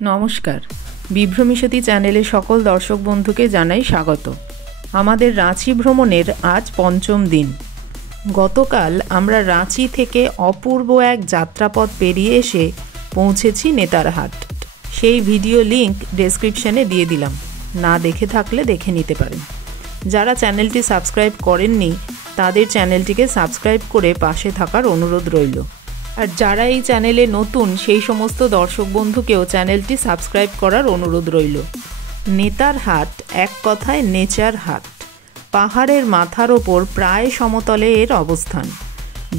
নমস্কার, বিভ্রমিষতি চ্যানেলে সকল দর্শক বন্ধুকে জানাই স্বাগত। আমাদের রাঁচি ভ্রমণের আজ পঞ্চম দিন। গতকাল আমরা রাঁচি থেকে অপূর্ব এক যাত্রাপথ পেরিয়ে এসে পৌঁছেছি নেতারহাট। সেই ভিডিও লিংক ডেসক্রিপশনে দিয়ে দিলাম, না দেখে থাকলে দেখে নিতে পারেন। যারা চ্যানেলটি সাবস্ক্রাইব করেননি তাদের চ্যানেলটিকে সাবস্ক্রাইব করে পাশে থাকার অনুরোধ রইল। আর যারা এই চ্যানেলে নতুন সেই সমস্ত দর্শক বন্ধুকেও চ্যানেলটি সাবস্ক্রাইব করার অনুরোধ রইল। নেতারহাট এক কথায় নেচার হাট। পাহাড়ের মাথার ওপর প্রায় সমতলে এর অবস্থান।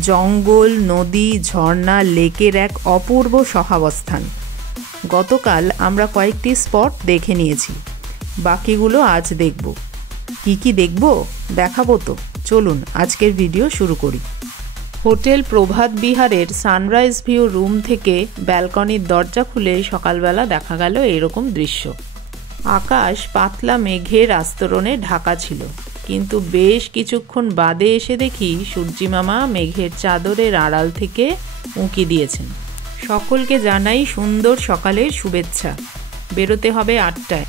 জঙ্গল, নদী, ঝর্ণা, লেকের এক অপূর্ব সহাবস্থান। গতকাল আমরা কয়েকটি স্পট দেখে নিয়েছি, বাকিগুলো আজ দেখব। কি দেখব দেখাবো তো, চলুন আজকের ভিডিও শুরু করি। হোটেল প্রভাত বিহারের সানরাইজ ভিউ রুম থেকে ব্যালকনির দরজা খুলে সকালবেলা দেখা গেল এরকম দৃশ্য। আকাশ পাতলা মেঘের আস্তরণে ঢাকা ছিল, কিন্তু বেশ কিছুক্ষণ বাদে এসে দেখি সূর্যিমামা মেঘের চাদরের আড়াল থেকে উঁকি দিয়েছেন। সকলকে জানাই সুন্দর সকালের শুভেচ্ছা। বেরোতে হবে 8টায়।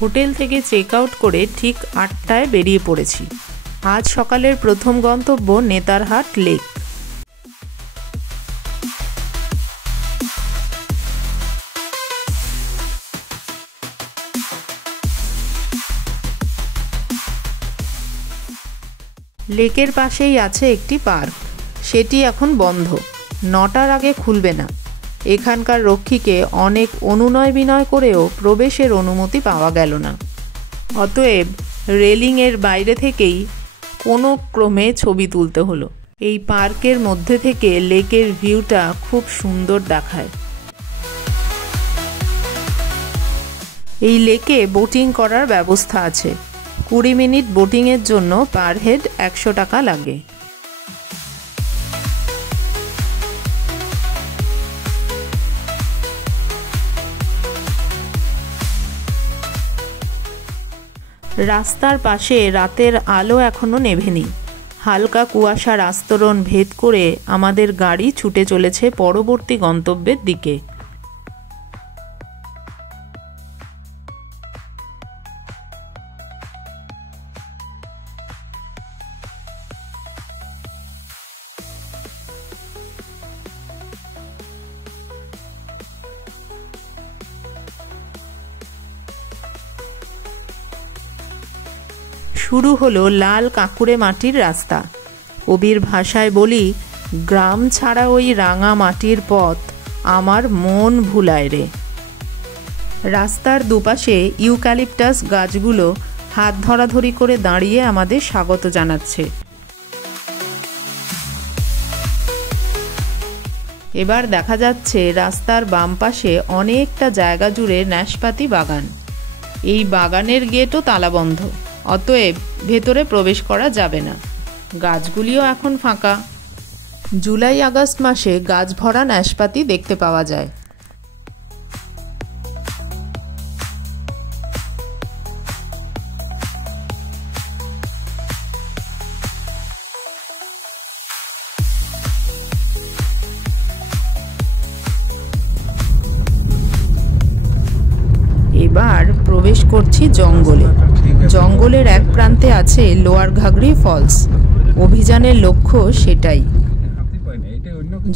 হোটেল থেকে চেক আউট করে ঠিক 8টায় বেরিয়ে পড়েছি। আজ সকালের প্রথম গন্তব্য নেতারহাট লেক। লেকের পাশেই আছে একটি পার্ক, সেটি এখন বন্ধ, 9টার আগে খুলবে না। এখানকার রক্ষীকে অনেক অনুনয় বিনয় করেও প্রবেশের অনুমতি পাওয়া গেল না। অতএব রেলিংয়ের বাইরে থেকেই কোনো ক্রমে ছবি তুলতে হলো। এই পার্কের মধ্যে থেকে লেকের ভিউটা খুব সুন্দর দেখায়। এই লেকে বোটিং করার ব্যবস্থা আছে। 20 মিনিট বোটিংয়ের জন্য পার হেড 100 টাকা লাগে। রাস্তার পাশে রাতের আলো এখনো নেভেনি। হালকা কুয়াশার আস্তরণ ভেদ করে আমাদের গাড়ি ছুটে চলেছে পরবর্তী গন্তব্যের দিকে। শুরু হলো লাল কাঁকুড়ে মাটির রাস্তা। কবির ভাষায় বলি, গ্রাম ছাড়া ওই রাঙা মাটির পথ আমার মন ভুলায় রে। রাস্তার দুপাশে ইউক্যালিপটাস গাছগুলো হাত ধরাধরি করে দাঁড়িয়ে আমাদের স্বাগত জানাচ্ছে। এবার দেখা যাচ্ছে রাস্তার বাম পাশে অনেকটা জায়গা জুড়ে নাশপাতি বাগান। এই বাগানের গেটও তালাবন্ধ, অতএব ভেতরে প্রবেশ করা যাবে না। গাছগুলিও এখন ফাঁকা। জুলাই আগস্ট মাসে গাছ ভরা নাশপাতি দেখতে পাওয়া যায়। এবার প্রবেশ করছি জঙ্গলে। জঙ্গলের এক প্রান্তে আছে লোয়ার ঘাগরি ফলস। অভিযানের লক্ষ্য সেটাই।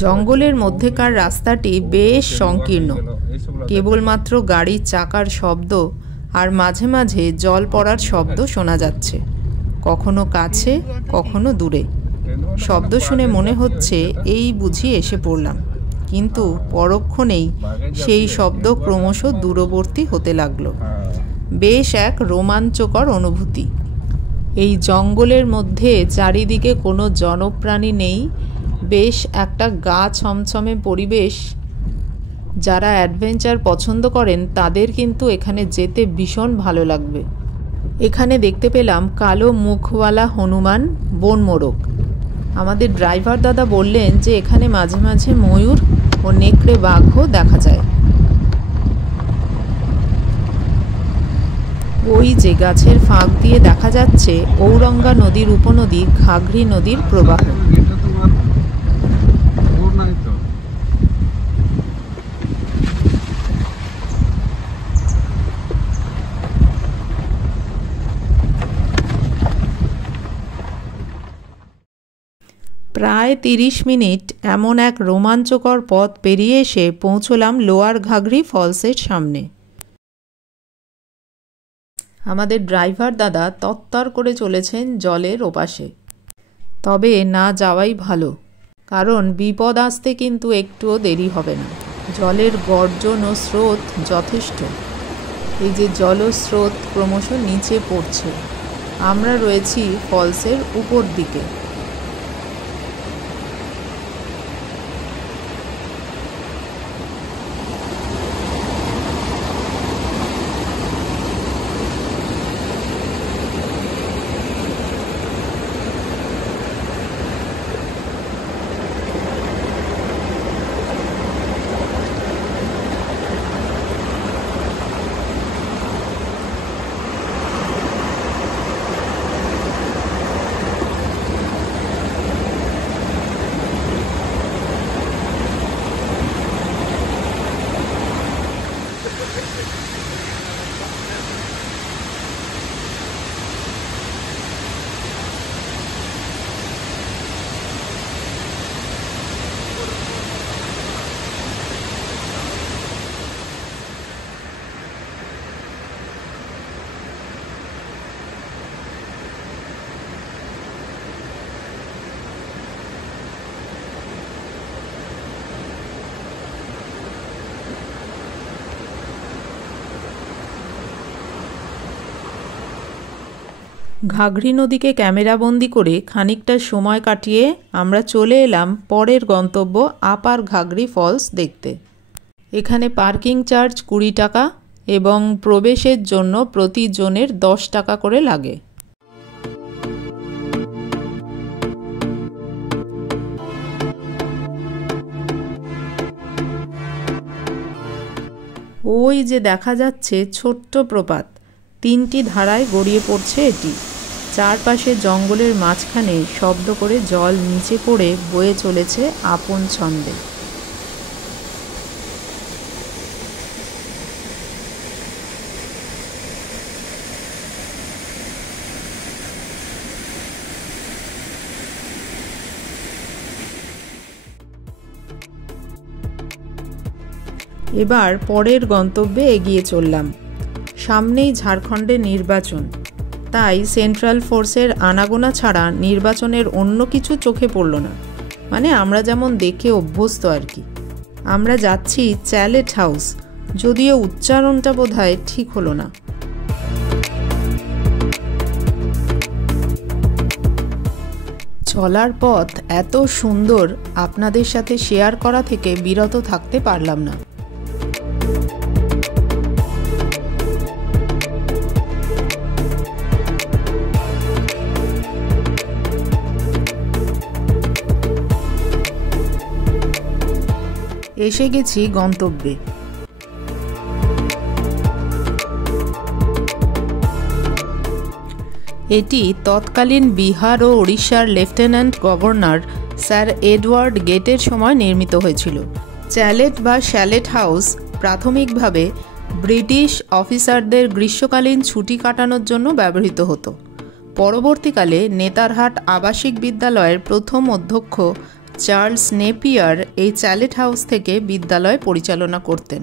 জঙ্গলের মধ্যেকার রাস্তাটি বেশ সংকীর্ণ। কেবলমাত্র গাড়ির চাকার শব্দ আর মাঝে মাঝে জল পড়ার শব্দ শোনা যাচ্ছে, কখনো কাছে কখনো দূরে। শব্দ শুনে মনে হচ্ছে এই বুঝি এসে পড়লাম, কিন্তু পরক্ষণেই সেই শব্দ ক্রমশ দূরবর্তী হতে লাগলো। বেশ এক রোমাঞ্চকর অনুভূতি। এই জঙ্গলের মধ্যে চারিদিকে কোনো জনপ্রাণী নেই, বেশ একটা গা ছমছমে পরিবেশ। যারা অ্যাডভেঞ্চার পছন্দ করেন তাদের কিন্তু এখানে যেতে ভীষণ ভালো লাগবে। এখানে দেখতে পেলাম কালো মুখওয়ালা হনুমান, বন মোরগ। আমাদের ড্রাইভার দাদা বললেন যে এখানে মাঝে মাঝে ময়ূর ও নেকড়ে বাঘও দেখা যায়। ওই যে গাছের ফাঁক দিয়ে দেখা যাচ্ছে ঔরঙ্গা নদীর উপনদী ঘাগরি নদীর প্রবাহ। প্রায় 30 মিনিট এমন এক রোমাঞ্চকর পথ পেরিয়ে এসে পৌঁছলাম লোয়ার ঘাগরি ফলসের সামনে। আমাদের ড্রাইভার দাদা তত্তর করে চলেছেন জলের ওপাশে। তবে না যাওয়াই ভালো, কারণ বিপদ আসতে কিন্তু একটুও দেরি হবে না। জলের গর্জন ও স্রোত যথেষ্ট। এই যে জলস্রোত ক্রমশ নিচে পড়ছে, আমরা রয়েছি ফলসের উপর দিকে। ঘাগরি নদীকে ক্যামেরাবন্দি করে খানিকটা সময় কাটিয়ে আমরা চলে এলাম পরের গন্তব্য আপার ঘাগরি ফলস দেখতে। এখানে পার্কিং চার্জ 20 টাকা এবং প্রবেশের জন্য প্রতি জনের 10 টাকা করে লাগে। ওই যে দেখা যাচ্ছে ছোট্ট প্রপাত, 3টি ধারায় গড়িয়ে পড়ছে এটি। চারপাশে জঙ্গলের মাঝখানে শব্দ করে জল নিচে পড়ে বয়ে চলেছে আপন ছন্দে। এবার পরের গন্তব্যে এগিয়ে চললাম। সামনেই ঝাড়খণ্ডের নির্বাচন, তাই সেন্ট্রাল ফোর্সের আনাগোনা ছাড়া নির্বাচনের অন্য কিছু চোখে পড়ল না। মানে আমরা যেমন দেখে অভ্যস্ত আর কি। আমরা যাচ্ছি চ্যালেট হাউস, যদিও উচ্চারণটা বোধহয় ঠিক হলো না। চলার পথ এত সুন্দর, আপনাদের সাথে শেয়ার করা থেকে বিরত থাকতে পারলাম না। এসে গেছি গন্তব্যে। এটি তৎকালীন বিহার ও ওড়িশার লেফটেন্যান্ট গভর্নর স্যার এডওয়ার্ড গেটের সময় নির্মিত হয়েছিল। চ্যালেট বা শ্যালেট হাউস প্রাথমিকভাবে ব্রিটিশ অফিসারদের গ্রীষ্মকালীন ছুটি কাটানোর জন্য ব্যবহৃত হতো। পরবর্তীকালে নেতারহাট আবাসিক বিদ্যালয়ের প্রথম অধ্যক্ষ চার্লস নেপিয়ার এই চ্যালেট হাউস থেকে বিদ্যালয় পরিচালনা করতেন।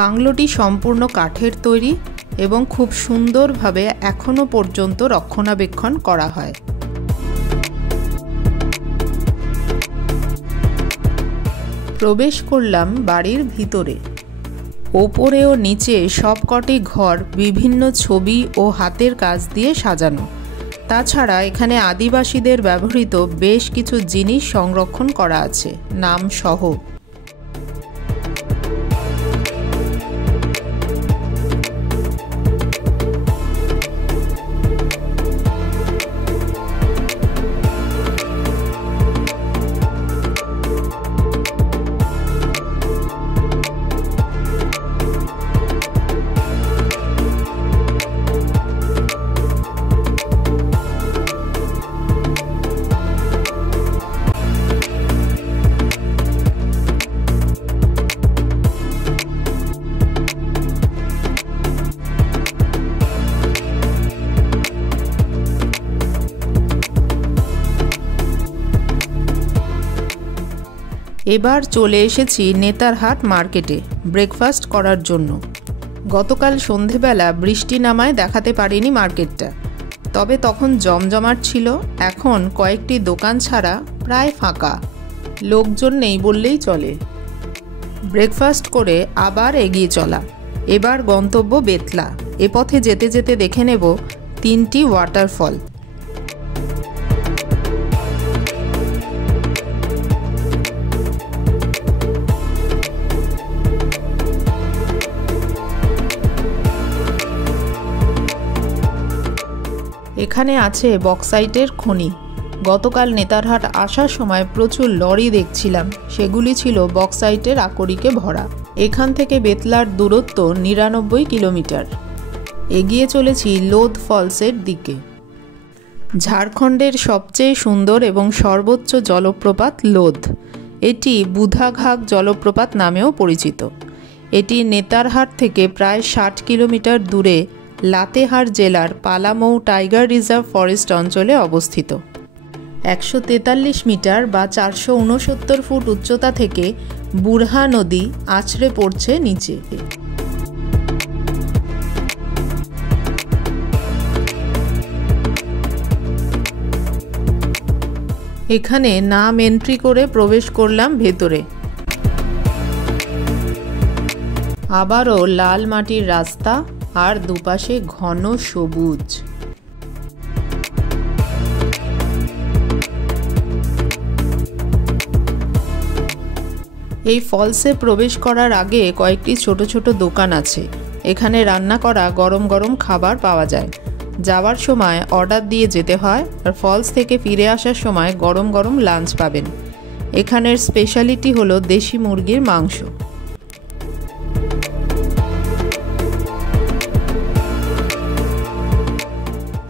বাংলোটি সম্পূর্ণ কাঠের তৈরি এবং খুব সুন্দরভাবে এখনো পর্যন্ত রক্ষণাবেক্ষণ করা হয়। প্রবেশ করলাম বাড়ির ভিতরে। ওপরে ও নিচে সবকটি ঘর বিভিন্ন ছবি ও হাতের কাজ দিয়ে সাজানো। তাছাড়া এখানে আদিবাসীদের ব্যবহৃত বেশ কিছু জিনিস সংরক্ষণ করা আছে, নাম সহ। এবার চলে এসেছি নেতারহাট মার্কেটে ব্রেকফাস্ট করার জন্য। গতকাল সন্ধেবেলা বৃষ্টি নামায় দেখাতে পারিনি মার্কেটটা, তবে তখন জমজমাট ছিল। এখন কয়েকটি দোকান ছাড়া প্রায় ফাঁকা, লোকজন নেই বললেই চলে। ব্রেকফাস্ট করে আবার এগিয়ে চলা। এবার গন্তব্য বেতলা। এ পথে যেতে যেতে দেখে নেব 3টি ওয়াটারফল। এখানে আছে বক্সাইটের খনি। গতকাল নেতারহাট আসার সময় প্রচুর লরি দেখছিলাম, সেগুলি ছিল বক্সাইটের আকরিকে ভরা। এখান থেকে বেতলার দূরত্ব 99 কিলোমিটার। এগিয়ে চলেছি লোধ ফলসের দিকে। ঝাড়খণ্ডের সবচেয়ে সুন্দর এবং সর্বোচ্চ জলপ্রপাত লোধ। এটি বুধাঘাগ জলপ্রপাত নামেও পরিচিত। এটি নেতারহাট থেকে প্রায় 60 কিলোমিটার দূরে লাতেহার জেলার পালামৌ টাইগার রিজার্ভ ফরেস্ট অঞ্চলে অবস্থিত। 143 মিটার বা 469 ফুট উচ্চতা থেকে বুড়হা নদী আছড়ে পড়ছে নিচে। এখানে নাম এন্ট্রি করে প্রবেশ করলাম ভেতরে। আবারও লাল মাটির রাস্তা আর দুপাশে ঘন সবুজ। এই ফলসে প্রবেশ করার আগে কয়েকটি ছোট ছোট দোকান আছে। এখানে রান্না করা গরম গরম খাবার পাওয়া যায়। যাওয়ার সময় অর্ডার দিয়ে যেতে হয়, আর ফলস থেকে ফিরে আসার সময় গরম গরম লাঞ্চ পাবেন। এখানের স্পেশালিটি হলো দেশি মুরগির মাংস।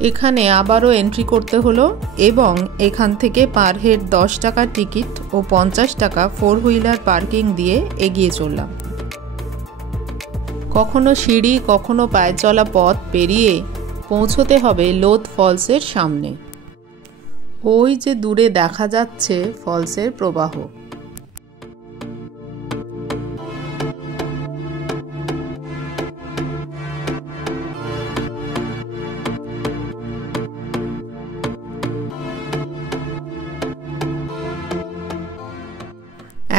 এখানে আবারও এন্ট্রি করতে হলো এবং এখান থেকে পার হেড 10 টাকা টিকিট ও 50 টাকা 4 হুইলার পার্কিং দিয়ে এগিয়ে চললাম। কখনো সিঁড়ি কখনো পায়ে চলা পথ পেরিয়ে পৌঁছতে হবে লোধ ফলসের সামনে। ওই যে দূরে দেখা যাচ্ছে ফলসের প্রবাহ।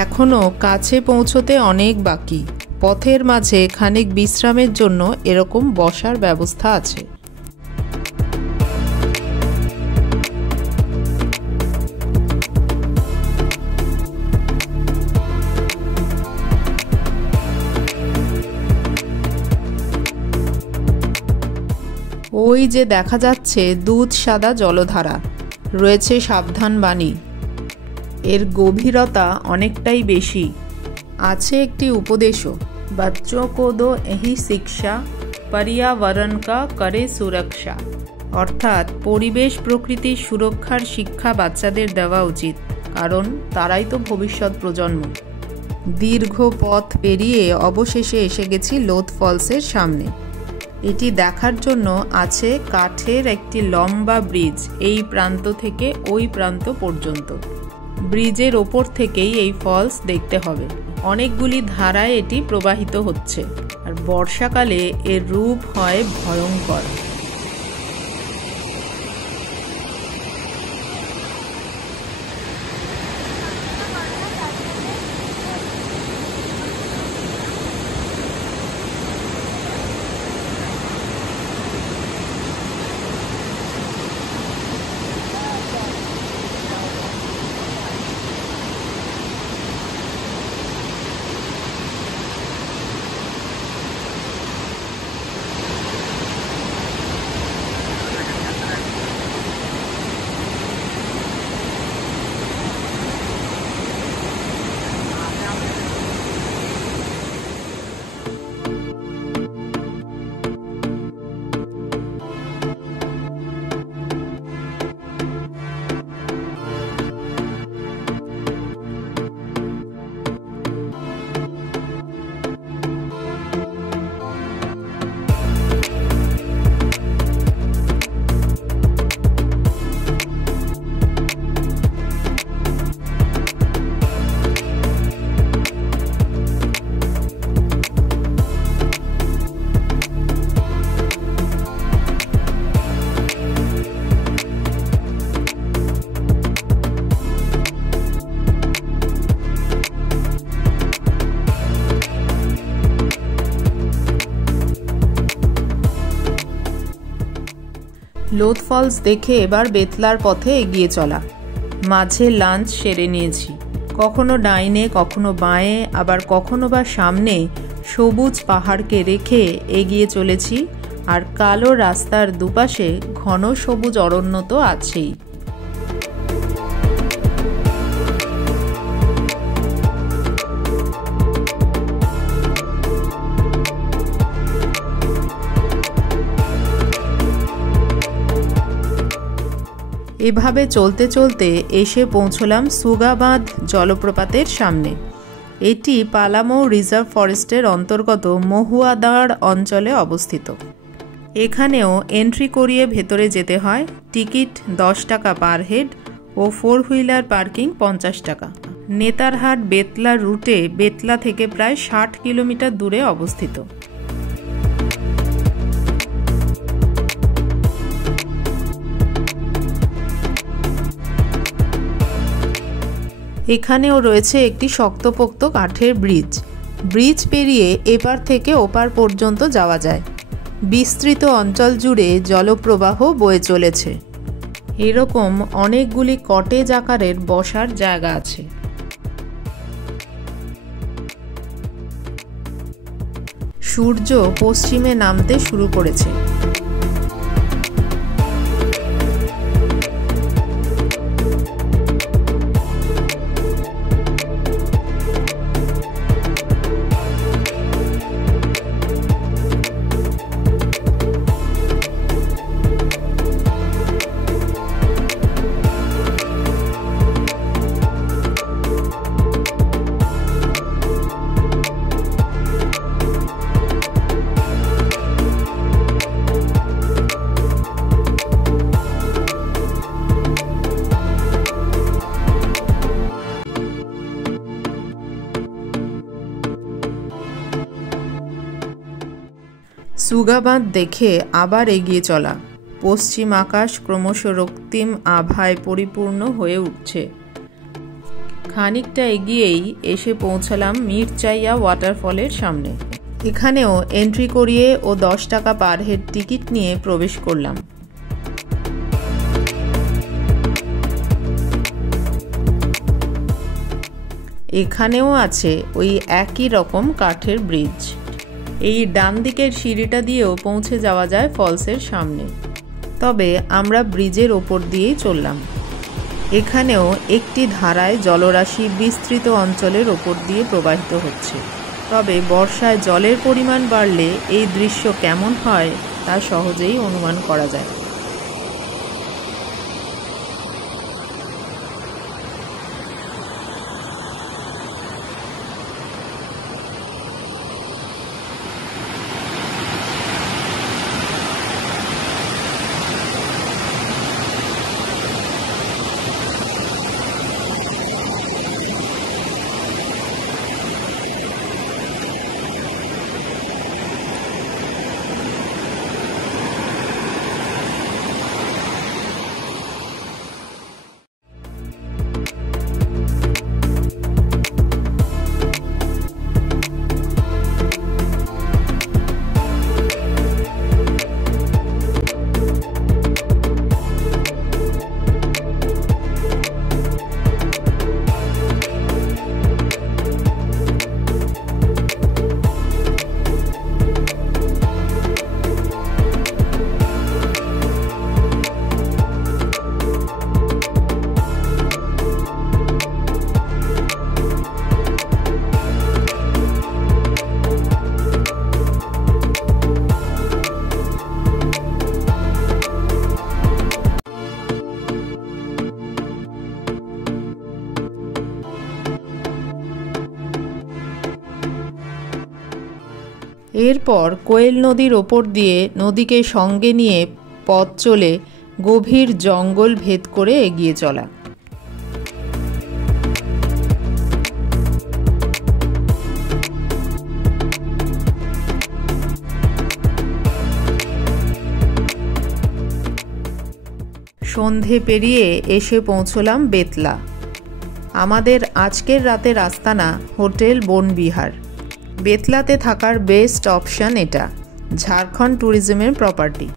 এখনও কাছে পৌঁছতে অনেক বাকি। পথের মাঝে খানিক বিশ্রামের জন্য এরকম বসার ব্যবস্থা আছে। ওই যে দেখা যাচ্ছে দুধ সাদা জলধারা, রয়েছে সাবধান বাণী। এর গভীরতা অনেকটাই বেশি। আছে একটি উপদেশও, বাচ্চোं को दो यही शिक्षा पर्यावरण का करे सुरक्षा। অর্থাৎ পরিবেশ প্রকৃতির সুরক্ষার শিক্ষা বাচ্চাদের দেওয়া উচিত, কারণ তারাই তো ভবিষ্যৎ প্রজন্ম। দীর্ঘ পথ পেরিয়ে অবশেষে এসে গেছি লোধ ফলসের সামনে। এটি দেখার জন্য আছে কাঠের একটি লম্বা ব্রিজ, এই প্রান্ত থেকে ওই প্রান্ত পর্যন্ত। ব্রিজের ওপর থেকেই এই ফলস দেখতে হবে। অনেকগুলি ধারায় এটি প্রবাহিত হচ্ছে, আর বর্ষাকালে এর রূপ হয় ভয়ঙ্কর। লোধ ফলস দেখে এবার বেতলার পথে এগিয়ে চলা। মাঝে লাঞ্চ সেরে নিয়েছি। কখনো ডাইনে, কখনো বাঁয়ে, আবার কখনো বা সামনে সবুজ পাহাড়কে রেখে এগিয়ে চলেছি। আর কালো রাস্তার দুপাশে ঘন সবুজ অরণ্য তো আছেই। এভাবে চলতে চলতে এসে পৌঁছলাম সুগা বাঁধ জলপ্রপাতের সামনে। এটি পালামৌ রিজার্ভ ফরেস্টের অন্তর্গত মহুয়াদাঁড় অঞ্চলে অবস্থিত। এখানেও এন্ট্রি করিয়ে ভেতরে যেতে হয়। টিকিট 10 টাকা পার হেড ও 4 হুইলার পার্কিং 50 টাকা। নেতারহাট বেতলা রুটে বেতলা থেকে প্রায় 60 কিলোমিটার দূরে অবস্থিত। এখানেও রয়েছে একটি শক্তপোক্ত কাঠের ব্রিজ। ব্রিজ পেরিয়ে এপার থেকে ওপার পর্যন্ত যাওয়া যায়। বিস্তৃত অঞ্চল জুড়ে জলপ্রবাহ বয়ে চলেছে। এরকম অনেকগুলি কটেজ আকারের বসার জায়গা আছে। সূর্য পশ্চিমে নামতে শুরু করেছে। সুগা বাঁধ দেখে আবার এগিয়ে চলা। পশ্চিম আকাশ ক্রমশ রক্তিম আভায় পরিপূর্ণ হয়ে উঠছে। খানিকটা এগিয়েই এসে পৌঁছালাম মিরচাইয়া ওয়াটারফলের সামনে। এখানেও এন্ট্রি করিয়ে ও 10 টাকা পার হেড টিকিট নিয়ে প্রবেশ করলাম। এখানেও আছে ওই একই রকম কাঠের ব্রিজ। এই ডান দিকের সিঁড়িটা দিয়েও পৌঁছে যাওয়া যায় ফলসের সামনে। তবে আমরা ব্রিজের ওপর দিয়েই চললাম। এখানেও একটি ধারায় জলরাশি বিস্তৃত অঞ্চলের ওপর দিয়ে প্রবাহিত হচ্ছে। তবে বর্ষায় জলের পরিমাণ বাড়লে এই দৃশ্য কেমন হয় তা সহজেই অনুমান করা যায়। এরপর কোয়েল নদীর ওপর দিয়ে নদীকে সঙ্গে নিয়ে পথ চলে গভীর জঙ্গল ভেদ করে এগিয়ে চলা। সন্ধে পেরিয়ে এসে পৌঁছলাম বেতলা। আমাদের আজকের রাতের আস্তানা হোটেল বনবিহার। বেতলাতে থাকার বেস্ট অপশন এটা। ঝাড়খণ্ড ট্যুরিজমের প্রপার্টি।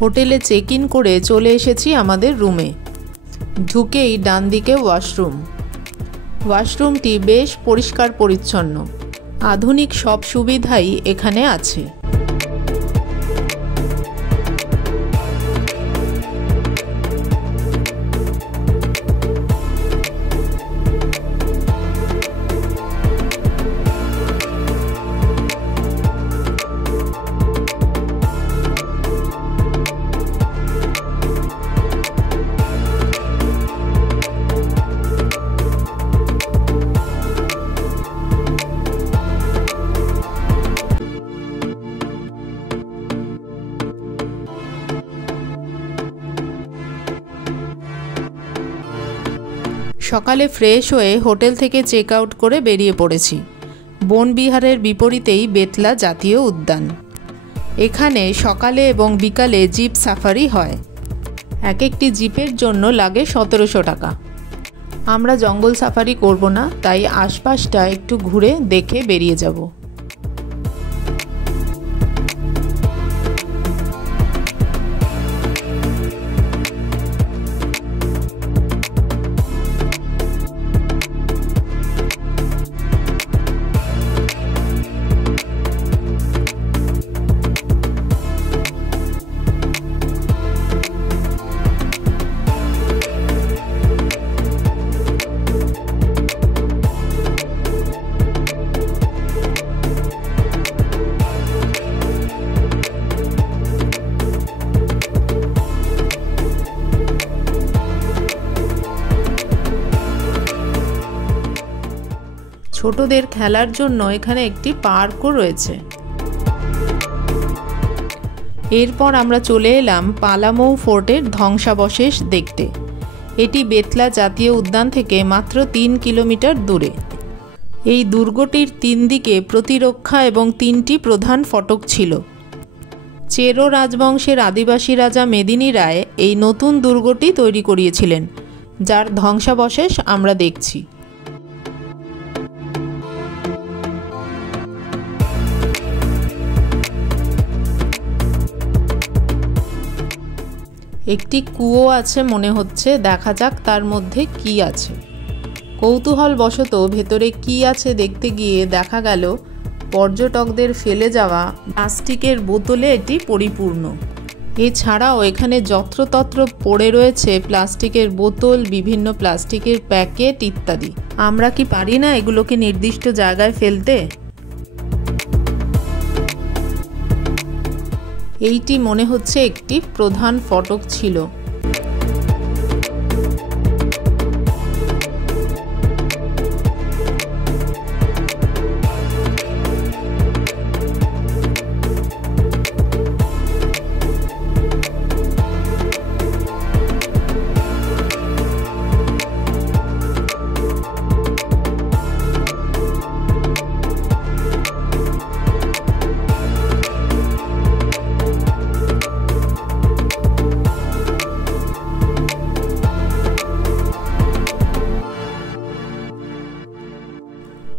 হোটেলে চেক ইন করে চলে এসেছি আমাদের রুমে। ঢুকেই ডান দিকে ওয়াশরুমটি বেশ পরিষ্কার পরিচ্ছন্ন। আধুনিক সব সুবিধাই এখানে আছে। সকালে ফ্রেশ হয়ে হোটেল থেকে চেক আউট করে বেরিয়ে পড়েছি। বনবিহারের বিপরীতেই বেতলা জাতীয় উদ্যান। এখানে সকালে এবং বিকালে জিপ সাফারি হয়। এক একটি জিপের জন্য লাগে 1700 টাকা। আমরা জঙ্গল সাফারি করব না, তাই আশপাশটা একটু ঘুরে দেখে বেরিয়ে যাব। ছোটদের খেলার জন্য এখানে একটি পার্কও রয়েছে। এরপর আমরা চলে এলাম পালামৌ ফোর্টের ধ্বংসাবশেষ দেখতে। এটি বেতলা জাতীয় উদ্যান থেকে মাত্র 3 কিলোমিটার দূরে। এই দুর্গটির 3 দিকে প্রতিরক্ষা এবং 3টি প্রধান ফটক ছিল। চেরো রাজবংশের আদিবাসী রাজা মেদিনী রায় এই নতুন দুর্গটি তৈরি করিয়েছিলেন, যার ধ্বংসাবশেষ আমরা দেখছি। একটি কুয়ো আছে মনে হচ্ছে, দেখা যাক তার মধ্যে কি আছে। কৌতূহলবশত ভেতরে কি আছে দেখতে গিয়ে দেখা গেল পর্যটকদের ফেলে যাওয়া প্লাস্টিকের বোতলে এটি পরিপূর্ণ। এছাড়াও এখানে যত্রতত্র পড়ে রয়েছে প্লাস্টিকের বোতল, বিভিন্ন প্লাস্টিকের প্যাকেট ইত্যাদি। আমরা কি পারি না এগুলোকে নির্দিষ্ট জায়গায় ফেলতে? এইটি মনে হচ্ছে একটি প্রধান ফটক ছিল।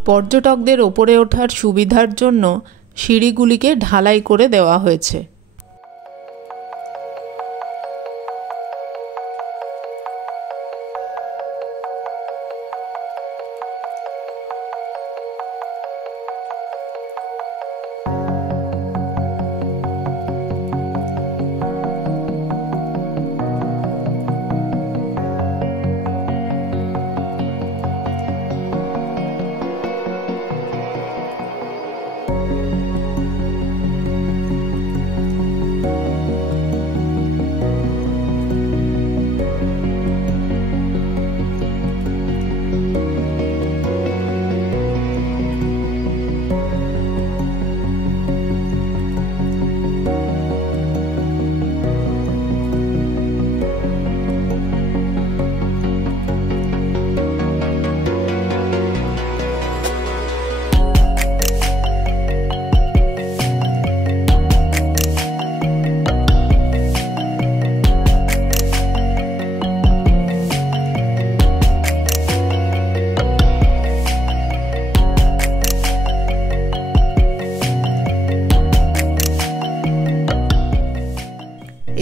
পর্যটকদের ওপরে ওঠার সুবিধার জন্য সিঁড়িগুলিকে ঢালাই করে দেওয়া হয়েছে।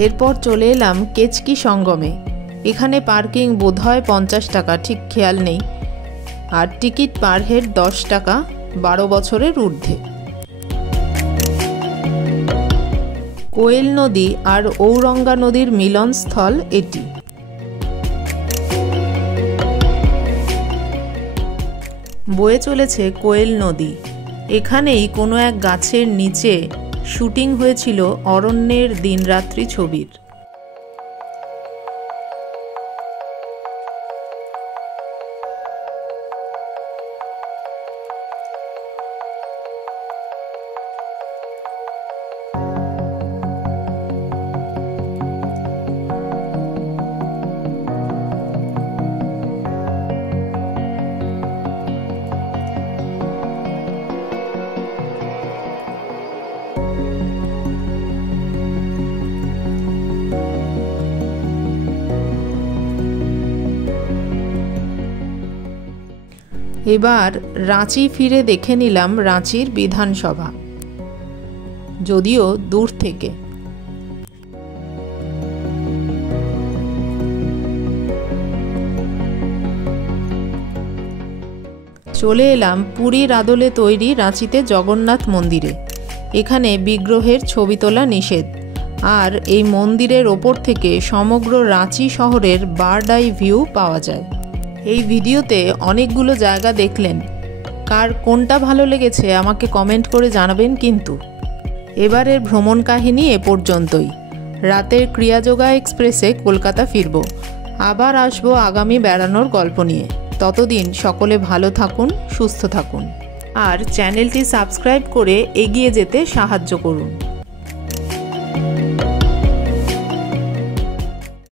এরপর চলে এলাম কেচকি সঙ্গমে। এখানে পার্কিং বোধহয় 50 টাকা, ঠিক খেয়াল নেই, আর টিকিট পার হেড 10 টাকা, 12 বছরের ঊর্ধ্বে। কোয়েল নদী আর ঔরঙ্গা নদীর মিলনস্থল এটি। বয়ে চলেছে কোয়েল নদী। এখানেই কোনো এক গাছের নিচে শুটিং হয়েছিল অরণ্যের দিনরাত্রি ছবির। এবার রাঁচি ফিরে দেখে নিলাম রাঁচির বিধানসভা, যদিও দূর থেকে। চলে এলাম পুরীর আদলে তৈরি রাঁচিতে জগন্নাথ মন্দিরে। এখানে বিগ্রহের ছবি তোলা নিষেধ, আর এই মন্দিরের ওপর থেকে সমগ্র রাঁচি শহরের বার্ড আই ভিউ পাওয়া যায়। এই ভিডিওতে অনেকগুলো জায়গা দেখলেন, কার কোনটা ভালো লেগেছে আমাকে কমেন্ট করে জানাবেন। কিন্তু এবারের ভ্রমণ কাহিনী এ পর্যন্তই। রাতের ক্রিয়াযোগা এক্সপ্রেসে কলকাতা ফিরব। আবার আসবো আগামী বেড়ানোর গল্প নিয়ে। ততদিন সকলে ভালো থাকুন, সুস্থ থাকুন, আর চ্যানেলটি সাবস্ক্রাইব করে এগিয়ে যেতে সাহায্য করুন।